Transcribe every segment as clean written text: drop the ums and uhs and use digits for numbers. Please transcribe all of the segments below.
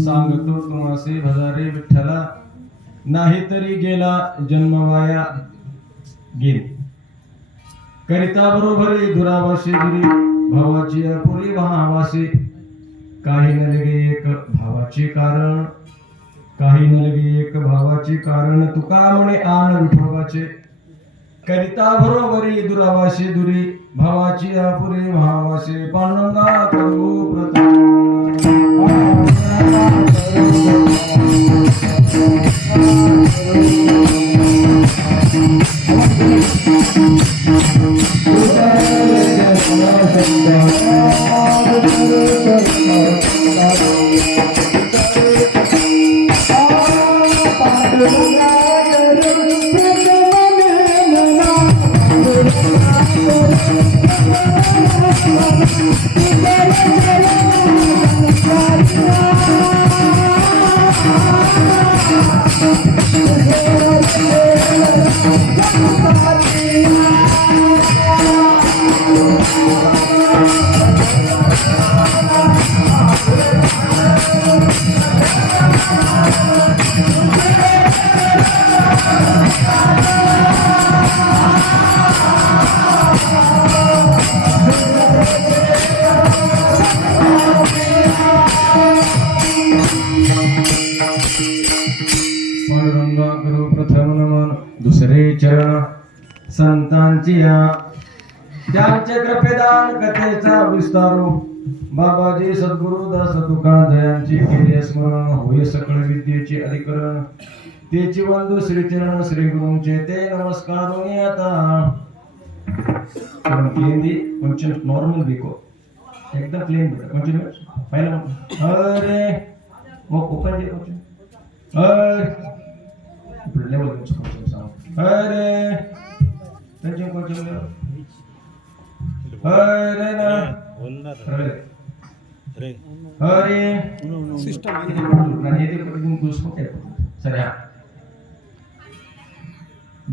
सांगतो तुम्हासे भजारे विठ्ठला, नाहीतरी गेला जन्म वाया गेली. करिता बरोबरी दुरावासी दुरी, भावाची अपुरी भावासी. काही न लगे एक भावाचे कारण, काही न लगे एक भावाचे कारण. तुका म्हणे आन विठोबाचे, करिता बरोबरी दुरावासी दुरी, भावाची अपुरी भावासी. पांडुरंगा करू प्रथम दुसरे चरण संतांची त्यांचे कृपेदान कथेचा विस्तारो. बाबाजी सद्गुरु दास तुका जयांची केले स्मरण, होय सकळ विद्येचे अधिकरण. तेची वंदू श्रीचरण श्री गुरूंचे ते नमस्कार. आता కొంచెం नॉर्मल देखो एकदम प्लेन కొంచెం पहिला अरे ओपन जे కొంచెం ఇప్పుడు లెవెల్ కొంచెం अरे కొంచెం अरे ना హరే చూసుకుంటే సరే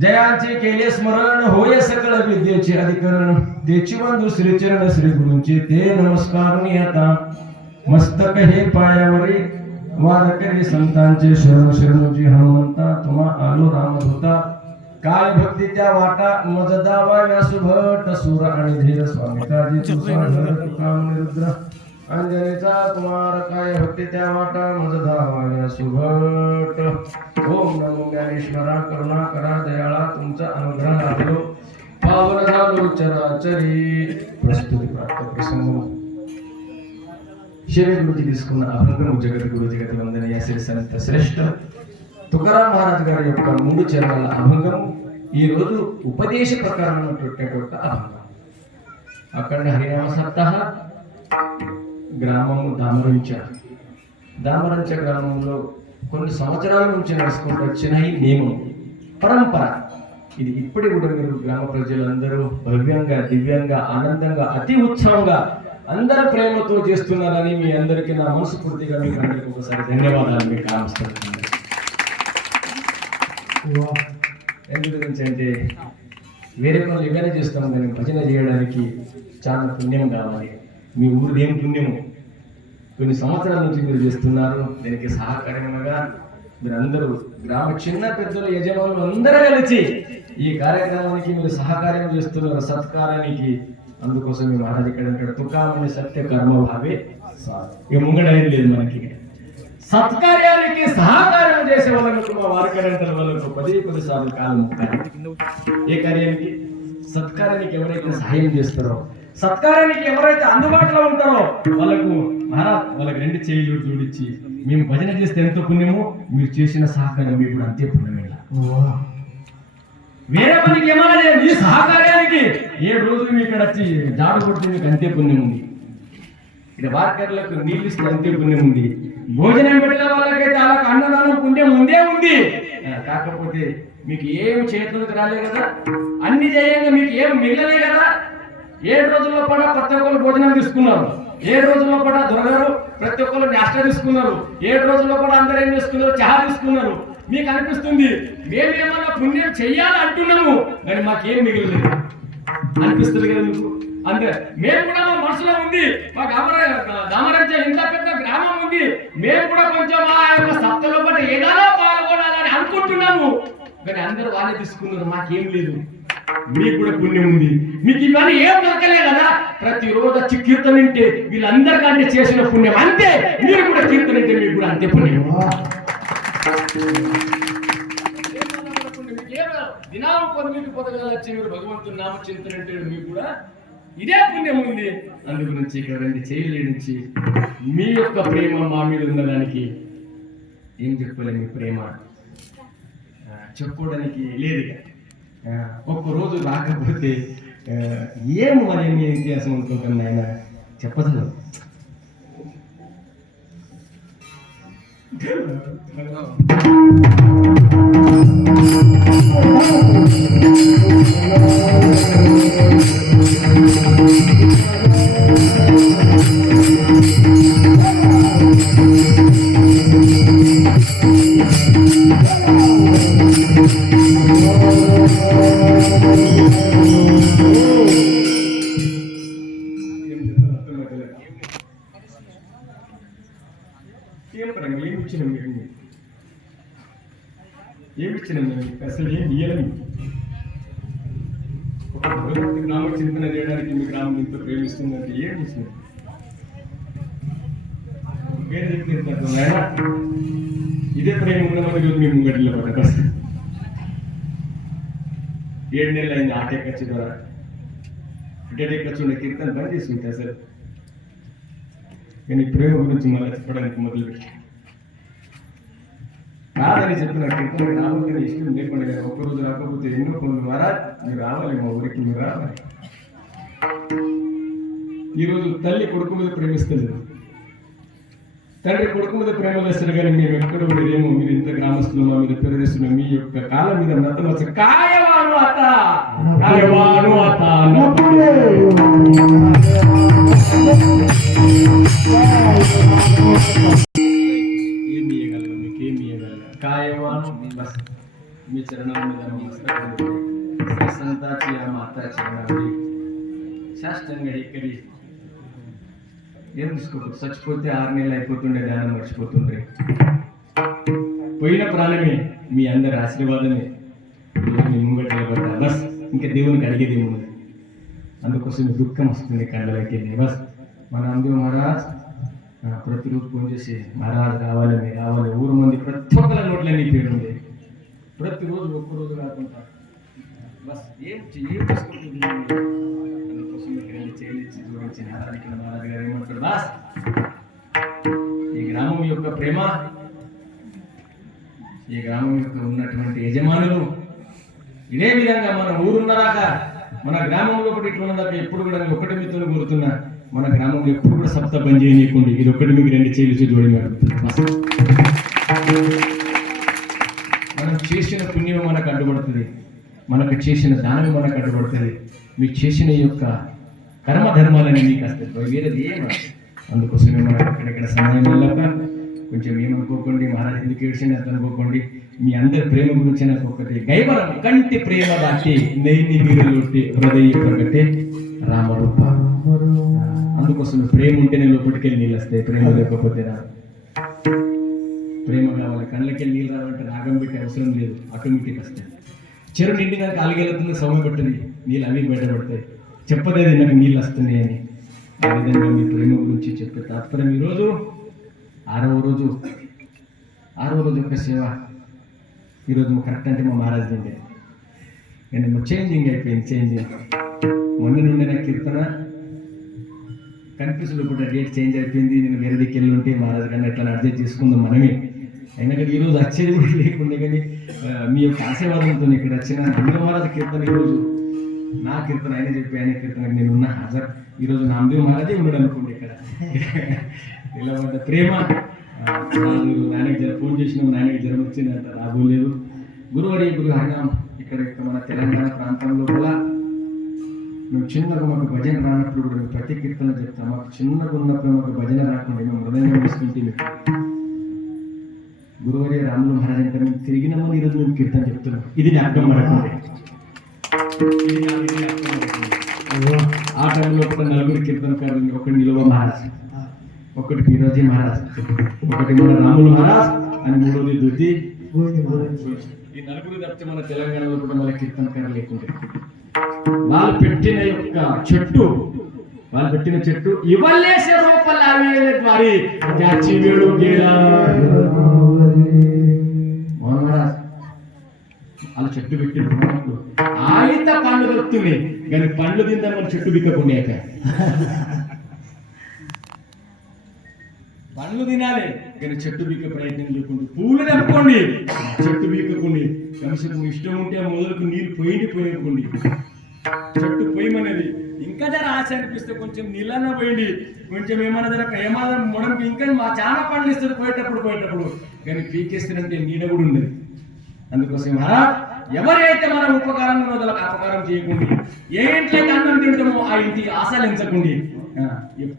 जयाचे केले स्मरण होय सकळ विद्येचे अधिकरण तेची बंधू श्रीचरण श्री गुरूंचे ते नमस्कार आता मस्तक हे पायावरी वारकरी संतांचे शरण शरणजी हनुमंता तुम्हा आलो रामदूता काय भक्ती त्या वाटा मज दावा व्यासुभट सुर आणि धीर स्वामी काजी तुझा तुका निरुद्र अंजनीचा तुम्हार काय भक्ती त्या वाटा मज दावा व्यासुभट ओम नमो ज्ञानेश्वरा करुणा करा दयाळा तुमचा अनुग्रह लाभलो पावन झालो चराचरी प्रस्तुती प्राप्त प्रसंग शेरे गुरुजी తీసుకున్న అభంగం జగత్ గురు జగత్ వందనీయ శ్రీ సంత శ్రేష్ఠ తుకారాం మహారాజ్ గారి యొక్క 3 చరణాల అభంగం ఈ రోజు ఉపదేశ ప్రకారం ఉన్నటువంటి అభంగం అక్కడ హరినామ సప్తాహ గ్రామము దామరంచ గ్రామంలో కొన్ని సంవత్సరాల నుంచి నడుచుకుంటూ వచ్చిన ఈ నియమం పరంపర ఇది ఇప్పటి కూడా మీరు గ్రామ ప్రజలందరూ భవ్యంగా దివ్యంగా ఆనందంగా అతి ఉత్సాహంగా అందరూ ప్రేమతో చేస్తున్నారని మీ అందరికీ నా మనస్ఫూర్తిగా మీకు అందరికీ ఒకసారి ధన్యవాదాలు మీకు ఆశిస్తున్నాను. ఎందు గురించి అంటే వేరే వాళ్ళు ఏమైనా చేస్తాం కానీ భజన చేయడానికి చాలా పుణ్యం కావాలి. మీ ఊరు ఏం పుణ్యము కొన్ని సంవత్సరాల నుంచి మీరు చేస్తున్నారు. దీనికి సహకారంగా మీరందరూ గ్రామ చిన్న పెద్దలు యజమానులు అందరూ కలిసి ఈ కార్యక్రమానికి మీరు సహకార్యం చేస్తున్నారు సత్కారానికి. అందుకోసం మీ మహారాజ్ ఇక్కడ అంటాడు తుకామని సత్య కర్మ భావే ఇక ముంగడేం లేదు మనకి. సత్కార్యానికి సహకారం చేసే వాళ్ళకు మా వారకరంటల వాళ్ళకు 10 సార్లు కాలం ఏ కార్యానికి సత్కారానికి ఎవరైతే సహాయం చేస్తారో సత్కారానికి ఎవరైతే అందుబాటులో ఉంటారో వాళ్ళకు మహారాజ్ వాళ్ళకి 2 చేతులు జోడించి మేము భజన చేస్తే ఎంతో పుణ్యమో మీరు చేసిన సహకారం మీకు కూడా అంతే పుణ్యమే. వేరే పనికి ఏమైనా చేయండి ఈ సహకార్యానికి 7 రోజులు మీకు ఇక్కడ వచ్చి జాడు కొడితే మీకు అంతే పుణ్యం ఉంది. ఇక్కడ వార్కర్లకు నీళ్ళు ఇస్తే అంతే పుణ్యం ఉంది. భోజనం పెట్టిన వాళ్ళకైతే వాళ్ళకి అన్నదానం పుణ్యం ఉందే ఉంది. కాకపోతే మీకు ఏం చేతులకు రాలే కదా, అన్ని చేయంగా మీకు ఏం మిగలలే కదా. 7 రోజుల్లో పాటు ప్రతి ఒక్కరు భోజనం తీసుకున్నారు. 7 రోజుల్లో పాటు దొరగారు ప్రతి ఒక్కరు నాష్ట తీసుకున్నారు. 7 రోజుల్లో పాటు అందరూ ఏం చేసుకున్నారు చహా తీసుకున్నారు. మీకు అనిపిస్తుంది మేమేమన్నా పుణ్యం చెయ్యాలి అంటున్నాము కానీ మాకేం మిగలలేదు అనిపిస్తుంది కదా మీకు. అంతే మేము కూడా మా మనసులో ఉంది మా దామరంచ ఇంత పెద్ద గ్రామం ఉంది మేము కూడా కొంచెం ఆ యొక్క సప్తలో పాటు ఏదైనా పాల్గొనాలని అనుకుంటున్నాము కానీ అందరూ వాళ్ళే తీసుకున్నారు మాకేం లేదు. మీకు కూడా పుణ్యం ఉంది. మీకు ఇవన్నీ ఏం దొరకలే కదా. ప్రతిరోజు వచ్చి కీర్తన వింటే వీళ్ళందరికంటే చేసిన పుణ్యం అంతే. మీరు కూడా కీర్తన వింటే మీకు కూడా అంతే పుణ్యం. దినాలు కొన్ని పొదగల వచ్చి మీరు భగవంతుని నామ చింతన అంటే మీకు కూడా ఇదే పుణ్యం ఉంది. అందు గురించి ఇక్కడ 2 చేతుల నుంచి మీ యొక్క ప్రేమ మా మీద ఉన్నదానికి ఏం చెప్పలేము. మీ ప్రేమ చెప్పుకోవడానికి లేదు. ఒక్కరోజు రాకపోతే ఏం మరి మీ ఇతిహాసం అనుకుంటాను ఆయన చెప్పదు. ఏమిచ్చిన అసలు ఏం ఇయ్యాలని ఒక గ్రామ చింతన చేయడానికి మీ గ్రామం ఇంత ప్రేమిస్తుందంటే ఏం ఇచ్చినారు పేరు చెప్తున్నారు. ఇదే ప్రేమ ఉన్నవాళ్ళు మీ ముంగడిలో పడ్డ 7 నెలలు అయింది ఆటే ఖర్చు ద్వారా అంటే ఖర్చు ఉన్న కీర్తన బంద్ చేసి ఉంటాయి సార్. కానీ ప్రేమ గురించి మళ్ళీ చెప్పడానికి మొదలుపెట్టి కాదని చెప్పిన కీర్తన రావాలని ఇష్టం లేకుండా ఒక్కరోజు రాకపోతే ఎన్నో కొన్ని మహారాజ్ మీరు రావాలి మా ఊరికి మీరు రావాలి. ఈరోజు తల్లి కొడుకు మీద ప్రేమిస్తలేదు, తండ్రి కొడుకు మీద ప్రేమ వేస్తారు కానీ మేము ఎక్కడ ఏమో మీరు ఇంత గ్రామస్తులు మా మీద పేరు చేస్తున్నాం. మీ యొక్క కాలం మీద నత్తం వచ్చి కాయవాను అత కాయవాను అత ఏమి ఇవ్వగలను మీకు ఏమి ఇవ్వగలను కాయవాను బస్ మీ చరణాల మీద నమస్కారం సంతాచి మాతా చరణాలి శాస్త్రంగా ఇక్కడి ఏం తీసుకోకూడదు చచ్చిపోతే 6 నెలలు అయిపోతుండే ధ్యానం మర్చిపోతుండే పోయిన ప్రాణమే మీ అందరి ఆశీర్వాదమే మీ ముంగట నిలబడ్డా బస్ ఇంకా దేవునికి అడిగేది ఏముంది అందుకోసం దుఃఖం వస్తుంది కళ్ళకి బస్ మన అందు మహారాజ్ ప్రతిరోజు ఫోన్ చేసి మహారాజ్ రావాలి మీరు రావాలి ఊరు మంది ప్రతి ఒక్కరి నోట్ల నీ పేరు ఉంది ప్రతిరోజు ఒక్కరోజు కాకుండా బస్ ఏం చేసుకుంటుంది అందుకోసం చేయించి చూపించి ఆరాధించిన మహారాజ్ గారు ఏమంటారు బస్ ఈ గ్రామం యొక్క ప్రేమ ఈ గ్రామం యొక్క ఉన్నటువంటి యజమానులు ఇదే విధంగా మన ఊరున్నదాక మన గ్రామంలో ఒకటి ఇట్లా ఉన్నదాక ఎప్పుడు కూడా ఒకటి మిత్రులు కోరుతున్నా మన గ్రామంలో ఎప్పుడు కూడా సప్త బంద్ చేయనీయకండి ఇది ఒకటి మీకు 2 చేతులు జోడి మనం చేసిన పుణ్యం మనకు అడ్డుపడుతుంది మనకు చేసిన దానం మనకు అడ్డుపడుతుంది మీకు చేసిన యొక్క కర్మధర్మాలని మీకు వస్తాయి వేరేది ఏమన్నా అందుకోసమే మనకు ఎక్కడెక్కడ సమయం వెళ్ళక కొంచెం ఏమనుకోకండి మహారాజ్ ఎందుకు ఏడ్చండి అంత అనుకోకండి మీ అందరి ప్రేమ గురించి నాకు ఒకటి గైవరం కంటి ప్రేమ దాటి నెయ్యి నీరులోటి హృదయ ప్రగటే రామరూప అందుకోసం ప్రేమ ఉంటేనే లోపలికెళ్ళి నీళ్ళు వస్తాయి ప్రేమ లేకపోతే రాదు ప్రేమ కావాలి కళ్ళకెళ్ళి నీళ్ళు రావాలంటే రాగం పెట్టే అవసరం లేదు ఆటోమేటిక్ వస్తాయి చెరువు నిండినాక అలిగెళ్తుంది సౌమ్య పట్టింది నీళ్ళు అవి బయటపడతాయి చెప్పలేదు నాకు నీళ్ళు వస్తున్నాయి అని ఆ విధంగా మీ ప్రేమ గురించి చెప్పే తాత్పర్యం ఈరోజు 6వ రోజు యొక్క సేవ ఈరోజు కరెక్ట్ అంటే మా మహారాజ్ నిండే నేను చేంజింగ్ అయిపోయింది చేంజింగ్ మొన్న నుండి నాకు కీర్తన కన్ఫ్యూజ్ కూడా డేట్ చేంజ్ అయిపోయింది నేను వేరే దిక్కు వెళ్ళి ఉంటే మహారాజ్ కన్నా ఎట్లా అడ్జస్ట్ చేసుకుందాం మనమే అయినా కానీ ఈరోజు వచ్చేది కూడా లేకుండా కానీ మీ యొక్క ఆశీర్వాదంతో ఇక్కడ వచ్చిన అందరూ మహారాజ్ కీర్తన ఈరోజు నా కీర్తన ఆయన చెప్పి ఆయన కీర్తనకు నేను ఉన్న హాజరు ఈరోజు నామదేవ్ మహారాజే ఉన్నాడు అనుకోండి ఇక్కడ ఇలా పడ్డ ప్రేమ నాయనకి ఫోన్ చేసినాం నాయనకి జ్వరం వచ్చిందంట రాబోలేదు గురువారి గురు హరినాం ఇక్కడ మన తెలంగాణ ప్రాంతంలో కూడా మేము చిన్నగా మాకు భజన రానప్పుడు కూడా మేము ప్రతి కీర్తన చెప్తాం మాకు చిన్నగా ఉన్నప్పుడు మాకు భజన రాకుండా మేము హృదయం తీసుకుంటే మీకు గురువారి రాములు మహారాజ్ అంటే మేము తిరిగినామని ఈరోజు మేము కీర్తన చెప్తున్నాం ఇది అర్థం పడకండి ఆ టైంలో ఒక 4 కీర్తనకారులు ఒకటి నిలువ మహారాజ్ ఒకటి పీరోజీ మహారాజ్ ఒకటి మన రాములు మహారాజ్ అని 3వది దుద్ది ఈ 4 తప్పితే మన తెలంగాణలో కూడా మన కీర్తనకారులు లేకుంటే వాళ్ళు పెట్టిన చెట్టు ఇవల్లేసే రూపాయలు అవి వారి వేడు మహారాజ్ అలా చెట్టు పెట్టినప్పుడు ఆయిత పండ్లు దొరుకుతుంది కానీ పండ్లు తిందని మన చెట్టు బిక్కకుండా పండ్లు తినాలి కానీ చెట్టు బీక ప్రయత్నం చేయకుండా పూలు తెంపుకోండి చెట్టు బీకకుండి కనీసం ఇష్టం ఉంటే మొదలకు నీరు పోయండి చెట్టు పొయ్యమనేది ఇంకా జర ఆశ అనిపిస్తే కొంచెం నీళ్ళన్న పోయండి కొంచెం ఏమన్నా జర ఏమన్నా మొడంకి ఇంకా మా చాలా పండ్లు ఇస్తుంది పోయేటప్పుడు కానీ పీకేస్తుందంటే నీడ కూడా ఉండదు అందుకోసం ఎవరైతే మనం ఉపకారం రోజులకు అపకారం చేయకుండా ఏ ఇంట్లోకి అన్నం తింటామో ఆ ఇంటికి ఆశలించకండి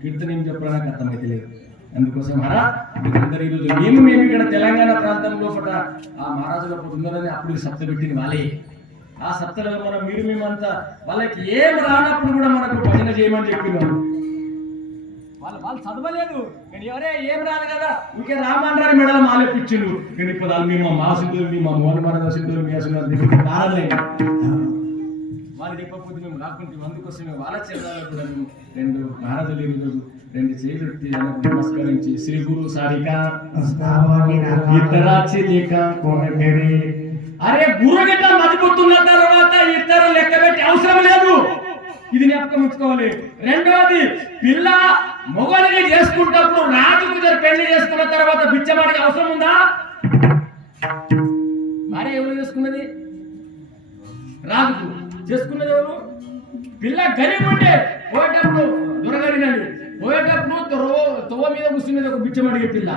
కీర్తన ఏం చెప్పడం నాకు అర్థమైతే లేదు అందుకోసం మహారాజ్ ఈరోజు మేము ఇక్కడ తెలంగాణ ప్రాంతంలో పట ఆ మహారాజుల ఉన్నారని అప్పుడు సప్త పెట్టింది వాళ్ళే ఆ సప్తలో మనం మేమంతా వాళ్ళకి ఏం రానప్పుడు కూడా మనకు భజన చేయమని చెప్పినారు వాళ్ళు చదవలేదు కానీ ఎవరే ఏం రాదు కదా ఇంకే రామన్రాని మెడల మాలేపించిండు కానీ ఇప్పుడు వాళ్ళు మేము మా సింధులు మా మోహన్ మహారాజ సింధులు మీ అసలు రాలేదు వాళ్ళు చెప్పకపోతే మేము రాకుంటాం అందుకోసమే వాళ్ళ చెల్లాలకు కూడా మేము 2 మహారాజులు ఈరోజు 2 చేతులెత్తి నమస్కరించి శ్రీ గురు సారిక ఇతరాచి లేక కోనకరి అరే గురు గిట్ట మతిపోతున్న తర్వాత ఇతర లెక్క పెట్టి అవసరం లేదు ఇది జ్ఞాపకం ఉంచుకోవాలి రెండోది పిల్ల మొగలిని చేసుకుంటప్పుడు రాజుకు పెళ్లి చేసుకున్న తర్వాత బిచ్చమాడికి అవసరం ఉందా భార్య ఎవరు చేసుకున్నది రాజుకు చేసుకున్నది ఎవరు పిల్ల గరీబ్ ఉంటే పోయేటప్పుడు దొరగడినండి పోయేటప్పుడు తొవ్వ మీద కూర్చున్నది ఒక బిచ్చమడిగే పిల్ల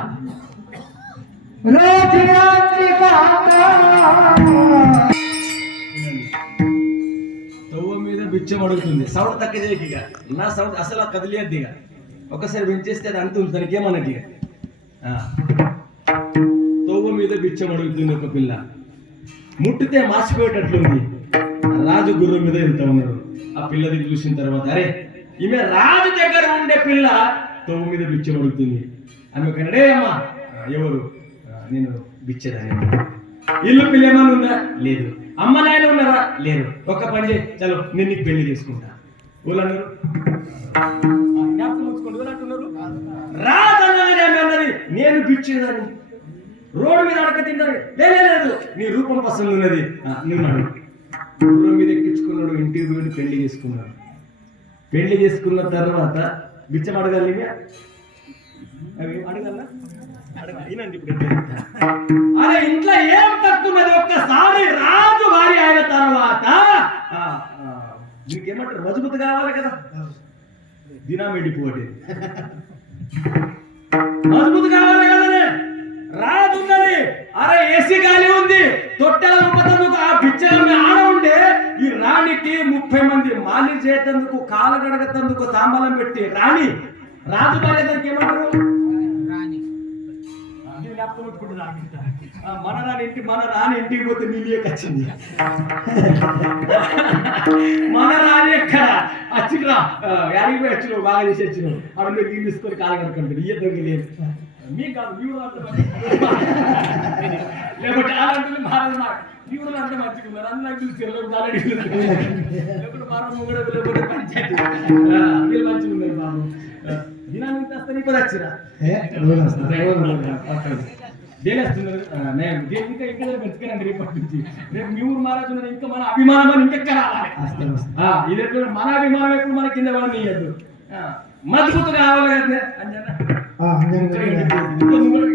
తొవ్వ మీద బిచ్చం అడుగుతుంది సౌండ్ తగ్గదేకి నా సౌండ్ అసలు కదిలేద్ది ఒకసారి పెంచేస్తే అది అంటుంది దానికి ఏమన్నది తోవ మీద బిచ్చం అడుగుతుంది ఒక పిల్ల. ముట్టితే మాసిపోయేటట్లుంది. రాజు గుర్రం మీద వెళ్తా ఉన్నారు. ఆ పిల్లది చూసిన తర్వాత, అరే ఈమె రాజు దగ్గర ఉండే పిల్ల తోవ మీద బిచ్చం అడుగుతుంది. ఆమె కన్నడే అమ్మా, ఎవరు? నేను బిచ్చదాన్ని. ఇల్లు పిల్ల ఏమన్నా ఉందా? లేదు. అమ్మ నాయన ఉన్నారా? లేరు. ఒక్క పని చేయి, చలో నేను నీకు పెళ్లి చేసుకుంటా. వాళ్ళు అన్నారు రాజు అన్నది నేను బిచ్చేదాన్ని, రోడ్డు మీద అడక తింటాను. లేదు, నీ రూపం పసంది ఉన్నది, నువ్వు నాడు. గుర్రం మీద ఎక్కించుకున్నాడు, ఇంటికి పోయి పెళ్లి చేసుకున్నాడు. పెళ్లి చేసుకున్న తర్వాత బిచ్చం అడగాలి. అడగాల అరే ఇంట్లో ఏం తక్కున్నది? ఒక్కసారి రాజు వారి అయిన తర్వాత నీకేమంటారు? మజబూత్ కావాలి కదా, దినం ఎండిపోటీ మజబూత్ కావాలి కదనే. రాజు ఉన్నది, అరే ఏసీ గాలి ఉంది, తొట్టెల ముప్పతందుకు ఆ బిచ్చల ఆడ ఉండే ఈ రాణికి 30 మంది మాలి చేతందుకు, కాలు గడగతందుకు తాంబలం పెట్టి రాణి రాజు భార్య దగ్గరికి ఏమంటారు? మన రాణి ఇంటికి పోతే నీళ్ళకి వచ్చింది. మన రాణి ఎక్కడ వచ్చిరా? యాడికి పోయి వచ్చినావు, బాగా చేసి వచ్చినావు. అక్కడ నీళ్ళు తీసుకొని కాలు కడుకుంటాడు. ఇయ్య దొంగలేదు మీకు కాదు, మీ లేకపోతే అలాంటి మారాలి. దేవుడు అంతా మంచిగా అందరూ తెలియదు. లేకపోతే మారం కూడా లేకపోతే పంచాయతీ మీరు మంచిగా ఉన్నారు బాబు. దినాన్ని వస్తే ఇప్పుడు వచ్చిరా దేనేస్తున్నారు. నేను ఇంకా ఇక్కడ పెంచుకోనండి రేపటి నుంచి. రేపు మీ ఊరు మహారాజు ఇంకా మన అభిమానం అని ఇంకెక్క రావాలి. ఇది ఎప్పుడు మన అభిమానం ఎప్పుడు మన కింద పని ఇయ్యద్దు. మజబూతు కావాలి కదా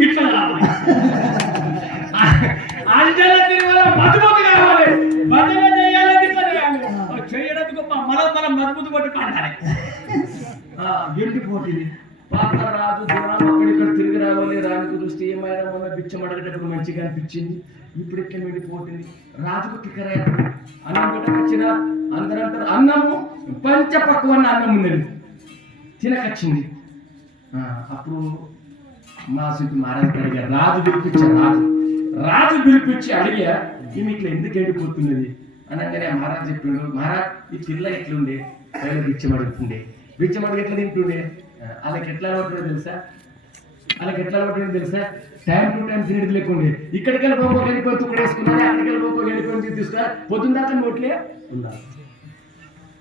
ఇట్లా రావాలి. అంజల తిరుమల మజబూతు కావాలి. భజన చేయాలని ఇట్లా చేయాలి. చేయడానికి గొప్ప మనం మజబూతు కొట్టి పడాలి. ఎంటి పోటీ పాప రాజు దూరం అక్కడిక్కడ తిరిగి రావాలి. రాజుకు దృష్టి ఏమైనా మొన్న బిచ్చం అడగటప్పుడు మంచిగా అనిపించింది. ఇప్పుడు ఎట్లా వెళ్ళిపోతుంది? రాజుకు టిక్కరయ్య అన్నం పెట్టకొచ్చిన అందరంటారు అన్నము పంచపక్వన్న అన్నం ఉన్నది తినకొచ్చింది. అప్పుడు మా సింపు మహారాజు అడిగారు. రాజు పిలిపించి అడిగా ఈమె ఇట్లా ఎందుకు వెళ్ళిపోతున్నది అనగానే మహారాజు చెప్పాడు, మహారాజ్ ఈ పిల్ల ఎట్లుండే పైన బిచ్చం అడుగుతుండే, బిచ్చం అడిగి ఎట్లా తింటుండే, వాళ్ళకి ఎట్లా అలవాటు తెలుసా? టైం టు టైం తినేది లేకుండే. ఇక్కడికి వెళ్ళిపోయి వెళ్ళిపోయి తుక్కడ వేసుకున్నాను, అక్కడికి వెళ్ళిపోయి వెళ్ళిపోయి తీసుకున్నా పొద్దున్న దాకా నోట్లే ఉండాలి.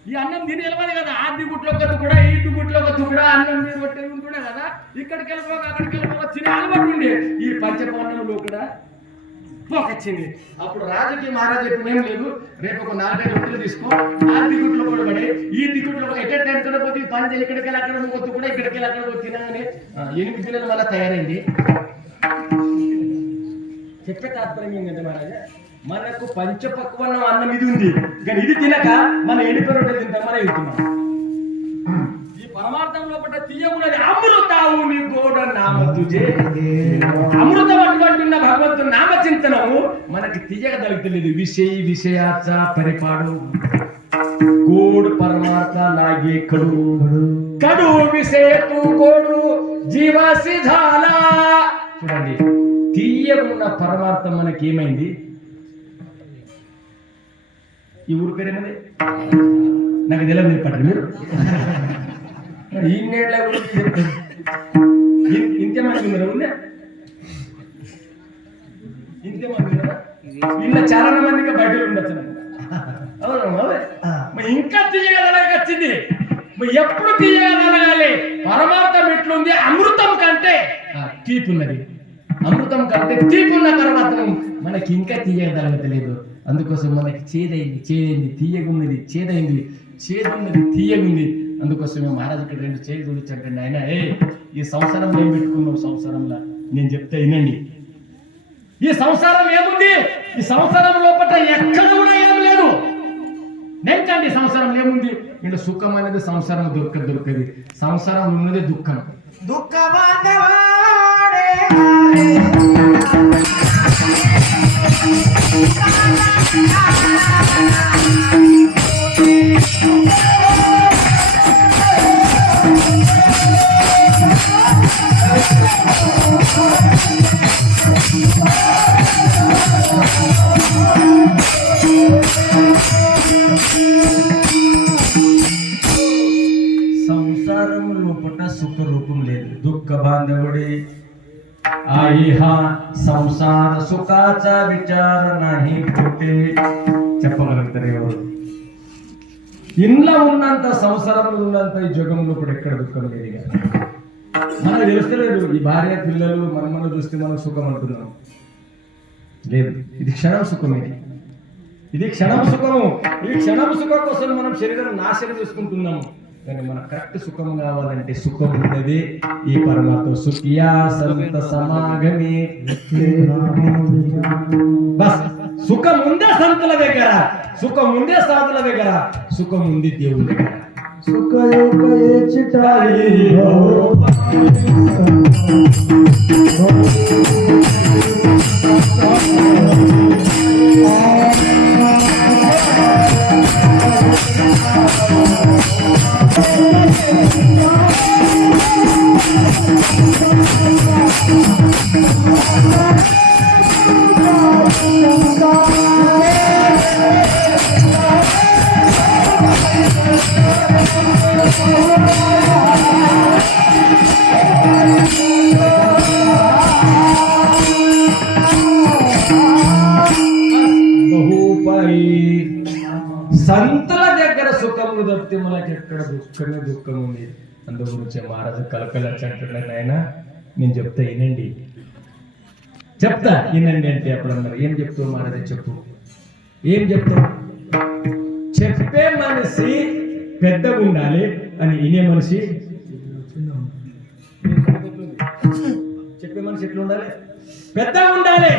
ఈ అన్నం తిని వెళ్ళవాలి కదా. ఆది గుట్లో ఒక తుకుడా, ఈటి గుట్లో ఒక తుకుడా అన్నం తిని కొట్టేది ఉంటుండే కదా. ఇక్కడికి వెళ్ళిపోక అక్కడికి వెళ్ళిపోక తినే అలవాటు ఉండే. ఈ పంచపౌర్ణంలో కూడా పోకొచ్చింది. అప్పుడు రాజుకి మహారాజు ఎప్పుడు ఏం లేదు, రేపు ఒక 4-5 గుట్లు తీసుకో, ఆ దిగుట్లో కూడా పడే ఈ దిగుట్లో ఎక్కడ పోతే పని చేయి, ఇక్కడికి వెళ్ళి అక్కడ పోతూ కూడా ఇక్కడికి వెళ్ళి అక్కడ తినగానే 8 దినాలు మళ్ళీ తయారైంది. చెప్పే తాత్పర్యం ఏంటంటే మహారాజా, మనకు పంచపక్వన్న అన్నం ఇది ఉంది, కానీ ఇది తినక మన ఎండిపోయిన రొట్టెలు తింటాం, మనం వెళ్తున్నాం. ఈ పరమార్థం లోపల తీయమున్నది అమృతావు నీ గోడ నామతుజే. అమృతం అటువంటి భగవంతుని నామచింతనము మనకి తీయక తలుగుతలేదు. విషయాచ పరిపాడు గోడు పరమార్థ లాగే కడు విషయతు గోడు జీవాసి ధాలా. చూడండి, తీయగున్న పరమార్థం మనకి ఏమైంది? ఈ ఊరి పేరేమది నాకు తెలియదు, మీరు పట్టరు మీరు ఇన్నేళ్ళ ఇంతే మంది ఉన్నారు, ఉందే ఇంతే మంది ఉన్నారా? ఇలా చాలా మందిగా బయట ఉండొచ్చు. అవును, ఇంకా తీయగలగా వచ్చింది. ఎప్పుడు తీయగలగాలి? పరమార్థం ఎట్లుంది? అమృతం కంటే తీపి ఉన్నది. అమృతం కంటే తీపి ఉన్న పరమాత్రం మనకి ఇంకా తీయగలగలేదు. అందుకోసం మనకి చేదైంది, తీయగున్నది, చేదైంది, చేదున్నది, తీయగుంది. అందుకోసమే మహారాజు ఇక్కడ 2 చేయి చూడించండి. ఆయన ఈ సంసారంలో ఏం పెట్టుకున్నావు? సంసారంలో నేను చెప్తే వినండి. ఈ సంసారం ఏముంది? ఈ సంసారం లోపల ఎక్కడ కూడా ఏం లేదు. నెంకండి సంసారం ఏముంది? ఇంట్లో సుఖం అనేది సంసారం దొరకది. సంసారం ఉన్నది దుఃఖం. सुखम లేదు दुःख बांधवडे आई हा संसार सुखाचा विचार नाही कुठे చెప్పగలుగుతారు ఎవరు ఇంట్లో ఉన్నంత సంసారంలో ఉన్నంత ఈ జగంలో కూడా ఎక్కడ దుఃఖం లేదు ఇక మనకు తెలుస్తలేదు ఈ భార్య పిల్లలు మనం చూస్తే మనం సుఖం అంటున్నాం లేదు ఇది క్షణం సుఖం ఇది క్షణం సుఖము ఈ క్షణం సుఖం కోసం మనం శరీరం నాశనం చేసుకుంటున్నాము కానీ మన కరెక్ట్ సుఖం కావాలంటే సుఖం ఉన్నది ఈ పరమాత్మ సుఖియా సంత సమాగమే బస్ సుఖం ఉందే సంతుల దగ్గర సుఖం ఉందే సాధుల దగ్గర సుఖం ఉంది దేవుని దగ్గర సుఖ సంతుల దగ్గర సుఖము తప్పితే మనకి ఎక్కడ దుఃఖం ఉంది అందు గురించి మహారాజు కలకలంటున్నాను ఆయన నేను చెప్తా వినండి అంటే అప్పుడు అన్నారు ఏం చెప్తావు మహారాజు చెప్పు ఏం చెప్తావు చెప్పే మనిషి పెద్దగా ఉండాలి అని వినే మనిషి చెప్పే మనిషి ఎట్లా ఉండాలి పెద్దగా ఉండాలి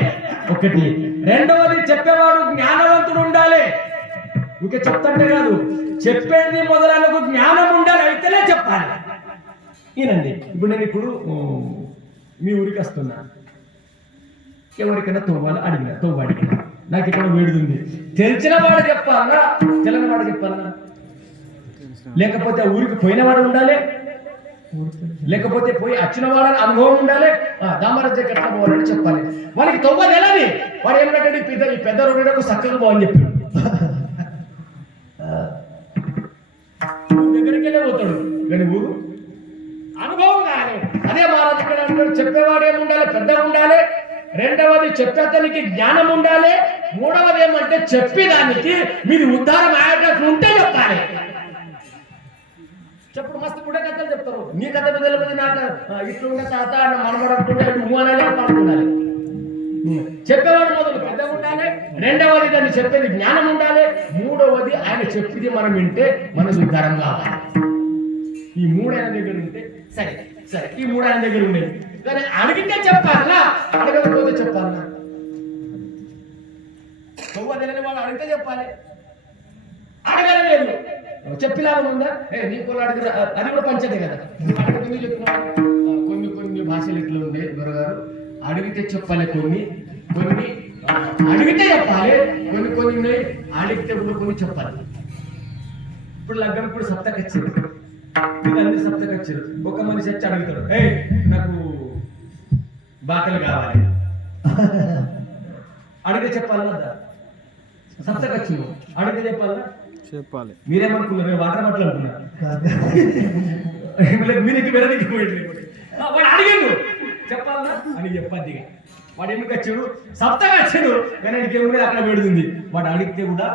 ఒకటి రెండవది చెప్పేవాడు జ్ఞానవంతుడు ఉండాలి ఇంకే చెప్తుంటే కాదు చెప్పేది మొదలైనకు జ్ఞానం ఉండాలి అయితేనే చెప్పాలి ఈనండి ఇప్పుడు నేను మీ ఊరికి వస్తున్నా ఎవరికైనా తోవాలి అడిగిన నాకు ఇక్కడ వేడుంది తెలిసిన వాడు చెప్పాలన్నా తెలియని వాడు చెప్పాలన్నా లేకపోతే ఆ ఊరికి పోయినవాడు ఉండాలి లేకపోతే పోయి వచ్చిన వాడు అనుభవం ఉండాలి దామరాజు ఎట్లా పోవాలని చెప్పాలి వాడికి తొవ్వ తెలది వాడు ఏమంటే ఈ పెద్ద రోడ్డు చక్కగా పోవని చెప్పాడు దగ్గరికి వెళ్ళే పోతాడు కానీ ఊరు అనుభవం కాదు అదే మహారాజు ఇక్కడ అంటాడు చెప్పేవాడు ఏముండాలి పెద్దగా ఉండాలి రెండవది చెప్పేతనికి జ్ఞానం ఉండాలి మూడవది ఏమంటే చెప్పేదానికి మీది ఉద్ధారం అయ్యేటట్లు ఉంటే చెప్పాలి చెప్పుడు మస్తు కూడా కథలు చెప్తారు నీ కథ తెలియదు నాకు ఇట్లు ఉండే తాత మనమడుకుంటే అనుకోవాలి చెప్పేవాడు మొదలు పెద్దగా ఉండాలి రెండవది దాన్ని చెప్పేది జ్ఞానం ఉండాలి మూడవది ఆయన చెప్పేది మనం వింటే మనది ఉద్ధారం కావాలి ఈ మూడు ఆయన దగ్గర ఉంటే సరే ఈ మూడు ఆయన దగ్గర ఉండేది కానీ అడిగితే చెప్పాలనా అడగకపోతే చెప్పాలనా తెలియని వాళ్ళు అడిగితే చెప్పాలి అడగలేదు చెప్పిలాగా ఉందా నీ కోళ్ళు అడిగిన అది కూడా పంచదే కదా అడుగుతుంది చెప్తున్నా కొన్ని భాషలు ఇట్లా ఉంది గురుగారు అడిగితే చెప్పాలి కొన్ని అడిగితే చెప్పాలి కొన్ని అడిగితే కూడా కొన్ని చెప్పాలి ఇప్పుడు లగ్గం ఇప్పుడు సప్తకి వచ్చారు మీకు అన్ని సప్తకి వచ్చారు ఒక మనిషి వచ్చి అడుగుతాడు నాకు బాకలు కావాలి అడిగితే చెప్పాలన్నా సప్తకి వచ్చి అడిగితే చెప్పాలి మీరేమనుకున్నారు వాటర్ మాట్లాడుతున్నారు మీరు వెళ్ళడానికి వాడు అడిగాడు చెప్పాలన్నా అని చెప్పద్ది వాడు ఎందుకు వచ్చాడు సప్తగా వచ్చాడు కానీ ఏముంది అక్కడ పెడుతుంది వాడు అడిగితే కూడా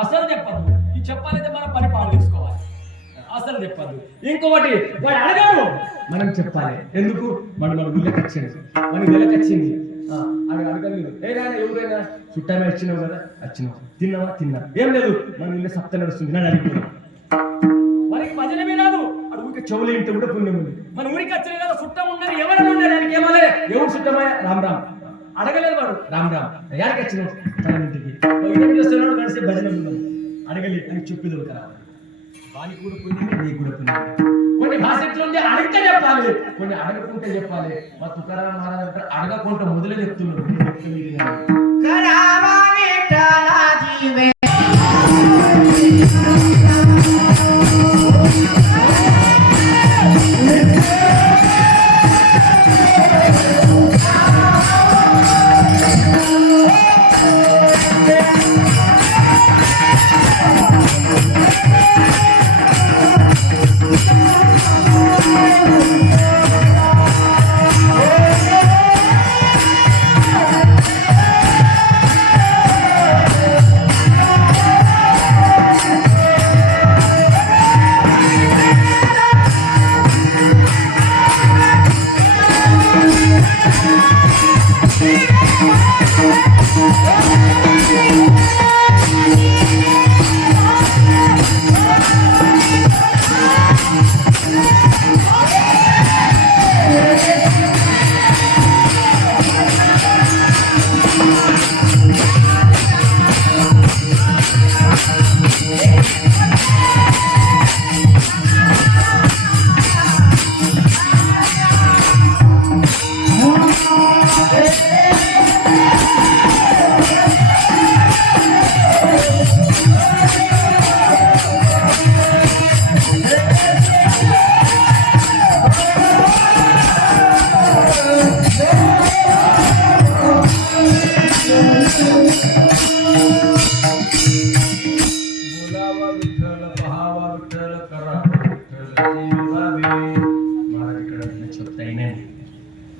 అసలు చెప్పద్దు ఈ చెప్పాలంటే మనం పని పాడు చేసుకోవాలి అసలు చెప్పద్దు ఇంకొకటి వాడు అడగాడు మనం చెప్పాలి ఎందుకు మన ఊళ్ళకి వచ్చింది మనకి వెళ్ళకి వచ్చింది అడగలేదు నాయన ఎవరైనా చుట్టామే వచ్చినావు కదా వచ్చినావు తిన్నా ఏం లేదు మన ఇల్లు సప్త నడుస్తుంది నన్ను అడుగుతున్నాను మనకి భజనమే రాదు అడుగుకి చెవులు ఇంటి కూడా పుణ్యం ఉంది మన ఊరికి వచ్చిన కదా చుట్టం ఉన్నది ఎవరైనా ఉండేది ఆయనకి ఏమలే ఎవరు చుట్టమయ్యా రామ్ అడగలేదు వాడు రామ్ యాడికి వచ్చినావు తన ఇంటికి ఏం చేస్తున్నాడు కలిసి భజన ఉన్నాం అడగలేదు అని చెప్పి దొరకరా వానికి కూడా పుణ్యం నీకు కూడా పుణ్యం కొన్ని భాష ఎట్లా ఉంది అడిగితే చెప్పాలి కొన్ని అడగకుంటే చెప్పాలి మా తుకారాం మహారాజ్ అంటే అడగకుంటే మొదలే చెప్తున్నారు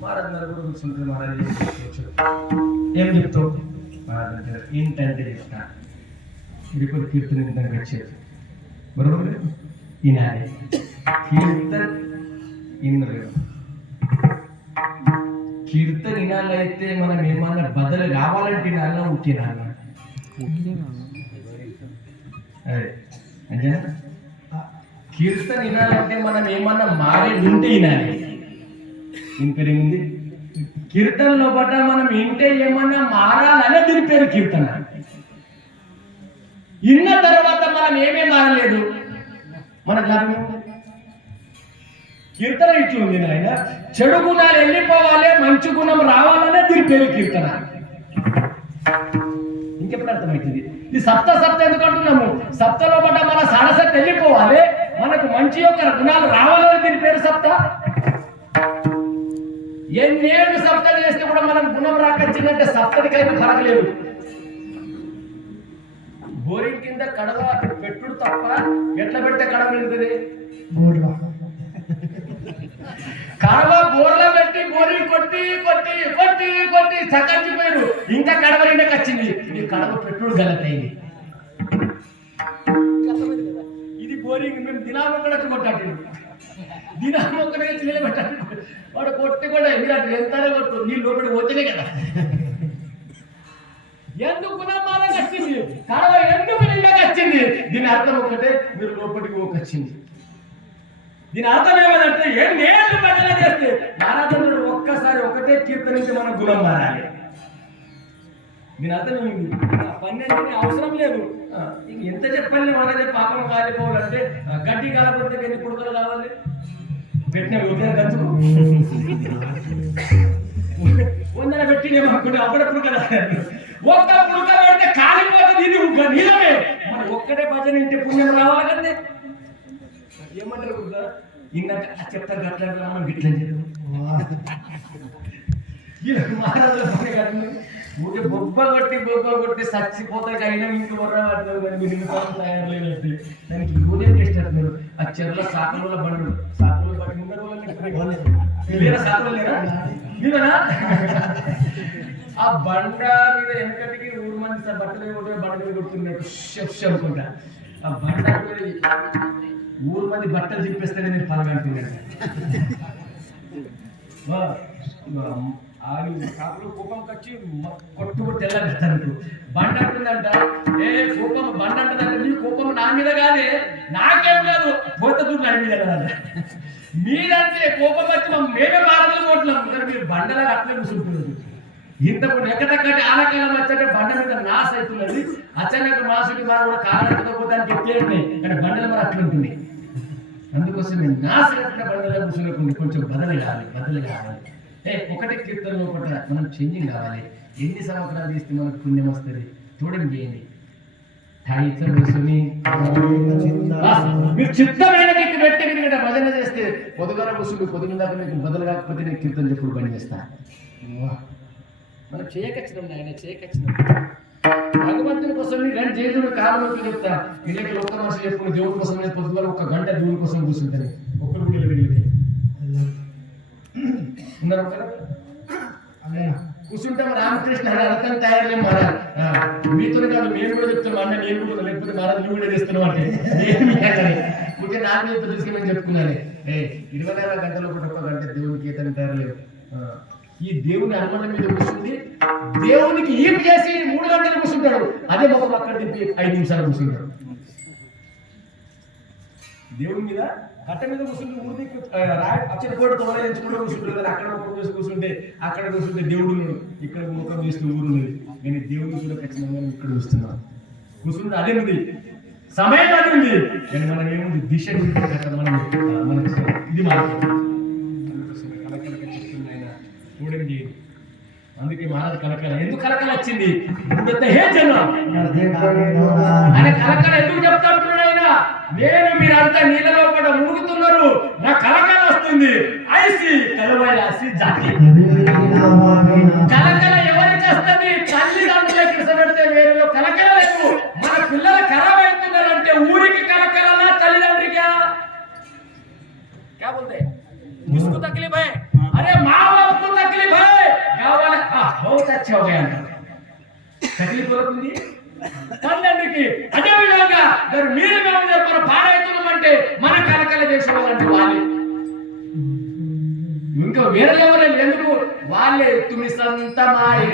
మహారాజ్ నలుగురు కూర్చుంటారు. మహారాజ్ ఏం చెప్తావు? మహారాజ్ ఏంటంటే చెప్తా, ఇది కూడా కీర్తన ఇంతకు వచ్చేది బరోబర్ ఈనాడే కీర్తన ఇన్నలేదు. కీర్తన వినాలైతే మనం ఏమన్నా బదులు కావాలంటే వినాలా, ఉక్కినాలా? అంతేనా? కీర్తన వినాలంటే మనం ఏమన్నా మారే ఉంటే వినాలి. ఇంకేముంది? కీర్తనలో పట్ల మనం వింటే ఏమన్నా మారాలనే దీని పేరు కీర్తన. విన్న తర్వాత మనం ఏమీ మారలేదు, మన లాభం. కీర్తన ఇట్లుంది నాయన, చెడు గుణాలు వెళ్ళిపోవాలి, మంచి గుణం రావాలనే దీని పేరు కీర్తన. ఇంకెప్పుడు అర్థమవుతుంది? ఈ సప్త ఎందుకు అంటున్నాము? సప్తలో పడ్డ మన సరస్వతి వెళ్ళిపోవాలి, మనకు మంచి యొక్క గుణాలు రావాలని దీని పేరు సప్త. ఎన్నేళ్ళు సప్తలు చేస్తే కూడా మనం గుణం రాకొచ్చిందంటే సప్తడికైనా పరగలేదు. బోరింగ్ కింద కడవ పెట్టుడు తప్ప ఎట్లా పెడితే కడవ నిలుతుంది? కడవ బోర్లో పెట్టి బోరింగ్ కొట్టి కొట్టి కొట్టి కొట్టి చకంచిపోయారు, ఇంకా కడవ నిండకి వచ్చింది. ఇది కడవ పెట్టుడు గలతైంది. ఇది బోరింగ్ మేము దినామొక్కడొచ్చి కొట్టాడు, దినామొక్కడే నీళ్ళు పెట్టాడు. వాడు కొట్టి కూడా మీరు అటు ఎంతనే కొట్టు, నీళ్ళు లోపలి పోతేనే కదా. ఎందుకు గుణమాలకు వచ్చింది? కడవ ఎందుకు నిండకి వచ్చింది? దీని అర్థం ఒకటే, మీరు లోపలికి వచ్చింది. దీని అర్థం ఏమనంటే, ఎన్నేళ్ళు భజన చేస్తే నారాయణుడు ఒక్కసారి ఒకటే కీర్తన నుంచి మన గుణం మారాలి. దీని అర్థం ఏమిటి? పన్నెండు అవసరం లేదు, ఎంత చెప్పాలి మనదే పాపం కాలిపోవాలంటే గడ్డి కాలపోతే ఎన్ని పుడకలు కావాలి? పెట్టిన ఉదయం గంతుకు వందన పెట్టినేమనుకుంటే అప్పుడప్పుడు కదా, ఒక్క పుడక పెడితే కాలిపోతుంది. ఇది నీలమే. మరి ఒక్కటే భజన ఇంటే పుణ్యం రావాలి కదండి. ఏమంటారు ఇందాక చెప్తారు గట్లా మనం గిట్ల ఊరికే బొబ్బ కొట్టి చచ్చిపోతాయి. అయినా ఇంక బొర్రపడతారు కానీ మీరు తయారు లేనట్టు దానికి యూనియన్ చేస్తారు. మీరు ఆ చెరువుల సాకుల బండ్లు సాకుల బండి లేరా? సాకులు లేరా మీరేనా? ఆ బండ మీద వెనకటికి ఊరు మంది బట్టలు కొట్టే బండ మీద కొడుతున్నట్టు షెఫ్ అనుకుంటా. ఆ బండ ఊరు మంది బట్టలు చెప్పేస్తే నేను పలగంటున్నాను. కాపులు కోపం కచ్చి కొట్టుకు తెల్లగడతారు. బండ అంటుందంట, ఏ కోపం బండ అంటుందంట, నీ కోపం నా మీద కాదే, నాకేం కాదు, పోత దూరం అడి మీద కదా. మీరంటే కోపం వచ్చి మేమే మారలు కొట్టినాం, మీరు బండలా అట్లే కూర్చుంటున్నారు. ఇంతకు ఎక్కడెక్కడి ఆనకాలం వచ్చాక బండ మీద నాశ అవుతున్నది. అచానక మాసుడి మన కూడా కారణంతో పోతానికి ఎక్కేయండి, కానీ బండలు మరి అట్లా ఉంటుంది. అందుకోసం నేను నాశనకుండా బండలా కూర్చున్నప్పుడు కొంచెం బదులు కావాలి. ఒకటే కీర్తనలో ఒకట మనం చేంజింగ్ కావాలి. ఎన్ని సంవత్సరాలు చేస్తే మనకు పుణ్యం వస్తుంది? చూడండి చేయండి. మీరు చిత్తమైన కిక్కు పెట్టి మీరు భజన చేస్తే పొదుగల కూర్చుంటూ పొదుగుందాక మీకు బదులు కాకపోతే నేను కీర్తన చెప్పుడు పని చేస్తా. మనం చేయకచ్చినాం ఆయన చేయకచ్చినాం. భగవంతుని కోసం రెండు దేవుడు కాలంలో చెప్తా. ఇళ్ళకి ఒక్క మనిషి చెప్పుకుని దేవుడి కోసం పొద్దుగా ఒక గంట దేవుడి కోసం కూర్చుంటారు. ఒక్కరు కూడా వెళ్ళి ఉన్నారు కూర్చుంటాం. రామకృష్ణ అర్థం తయారు మారాలి. మీతో కాదు, మేము కూడా చెప్తున్నాం. అన్న నేను కూడా లేకపోతే మారాలి, నువ్వు కూడా చేస్తున్నావు అంటే ఉంటే నాకు చెప్తే తీసుకుని చెప్పుకున్నాను. 24 గంటల ఒక గంట దేవునికి ఈతని తయారలేదు. ఈ దేవుని అనుమానం మీద కూర్చుంది, దేవునికి ఈపు చేసి 3 గంటలు కూర్చుంటాడు. అదే మొక్క అక్కడ తిప్పి 5 నిమిషాలు కూర్చుంటాడు. దేవుని మీద కట్ట మీద కూర్చుంటే ఊరికి అచ్చడి కూడా తొలగించుకుంటూ కూర్చుంటారు. అక్కడ ఒక కూర్చుంటే అక్కడ కూర్చుంటే దేవుడు ఇక్కడ ముఖం చేస్తూ ఊరున్నది. నేను దేవుడిని కూడా ఖచ్చితంగా ఇక్కడ చూస్తున్నాను. కూర్చుంటే అదే ఉంది, సమయం అది ఉంది. కానీ మనం ఏముంది దిశ మనం మనకు ఇది మాట్లాడుతుంది. చూడండి, అందుకే మహారాజు కలకల ఎందుకు కలకల వచ్చింది? ఆయన కలకల ఎందుకు చెప్తా ఉంటున్నాడు? ఆయన నేను మీరంతా నీళ్ళలో కూడా మునుగుతున్నారు, నా కలకల వస్తుంది. ఐసి కలవైసి జాతి కలకల ఎవరికి వస్తుంది? తల్లిదండ్రులకి ఇష్టపడితే వేరే కలకల లేదు. మన పిల్లలు ఖరాబ్ అవుతున్నారంటే ఊరికి కలకలనా తల్లిదండ్రికా? क्या बोलते हैं? किसको तकलीफ है? अरे माँ बाप को సత్య అంటారు తగిలి కొడుతుంది పన్నెండుకి అదే విధంగా మీరు మేము మన పాడైతున్నామంటే మన కలకల చేసే వాళ్ళంటే వాళ్ళే ఇంకా వేరే ఎవరు ఎందుకు వాళ్ళే తుమి సంతమాయే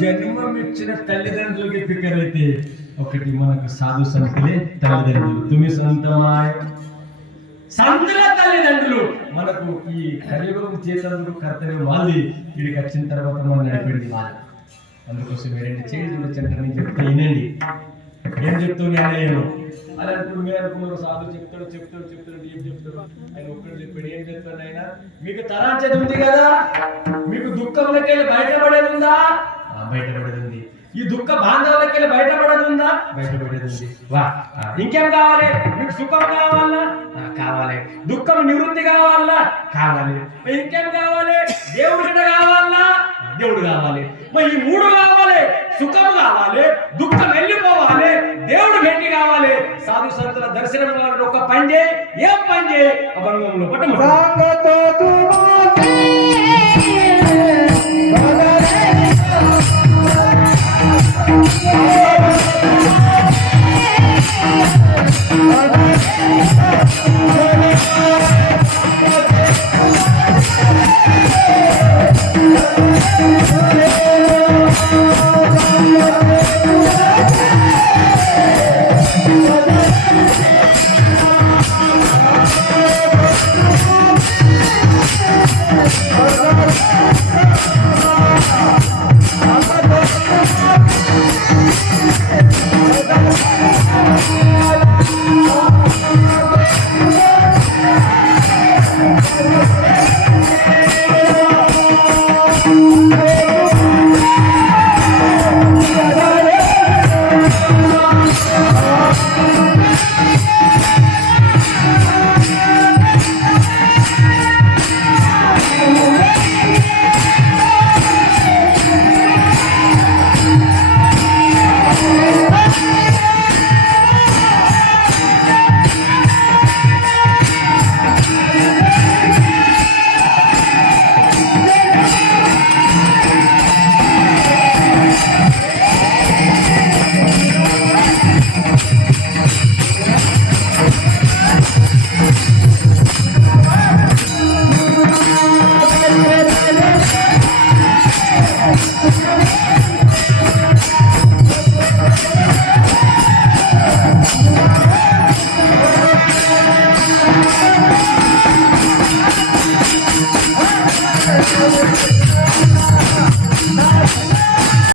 జన్మమిచ్చిన తల్లిదండ్రులకి ఫికర్ అయితే ఒకటి మనకు సాధు సంతులే తల్లిదండ్రులు తుమి సొంతమాయ సంతుల తల్లిదండ్రులు మనకు ఈ కలియుగం చేసేందుకు కర్తవ్యం వాళ్ళు వీడికి వచ్చిన తర్వాత మనం నడిపింది వాళ్ళు అందుకోసం రెండు చేతులు చెంటని చెప్తే వినండి ఏం చెప్తున్నా నేను అలా ఇప్పుడు మీరు అనుకున్నారు సాధు చెప్తాడు ఏం చెప్తాడు ఆయన ఒక్కడు చెప్పాడు ఏం చెప్తాడు ఆయన మీకు తరాంచేది ఉంది కదా మీకు దుఃఖంలోకి వెళ్ళి బయటపడేది ఉందా బయటపడేది ఉంది ఈ దుఃఖ బాంధవులకి వెళ్ళి బయటపడేది ఉందా బయటపడేది ఉంది వా ఇంకేం కావాలి మీకు సుఖం కావాలా కావాలి దుఃఖం నివృత్తి కావాలా కావాలి ఇంకేం కావాలి దేవుడి కావాలా దేవుడు కావాలి మరి ఈ మూడు కావాలి సుఖం కావాలి దుఃఖం వెళ్ళిపోవాలి దేవుడు భేటీ కావాలి సాధు సంతుల దర్శనం కావాలి ఒక పని చేయి ఏం పని చేయి అభంగంలో పట్టం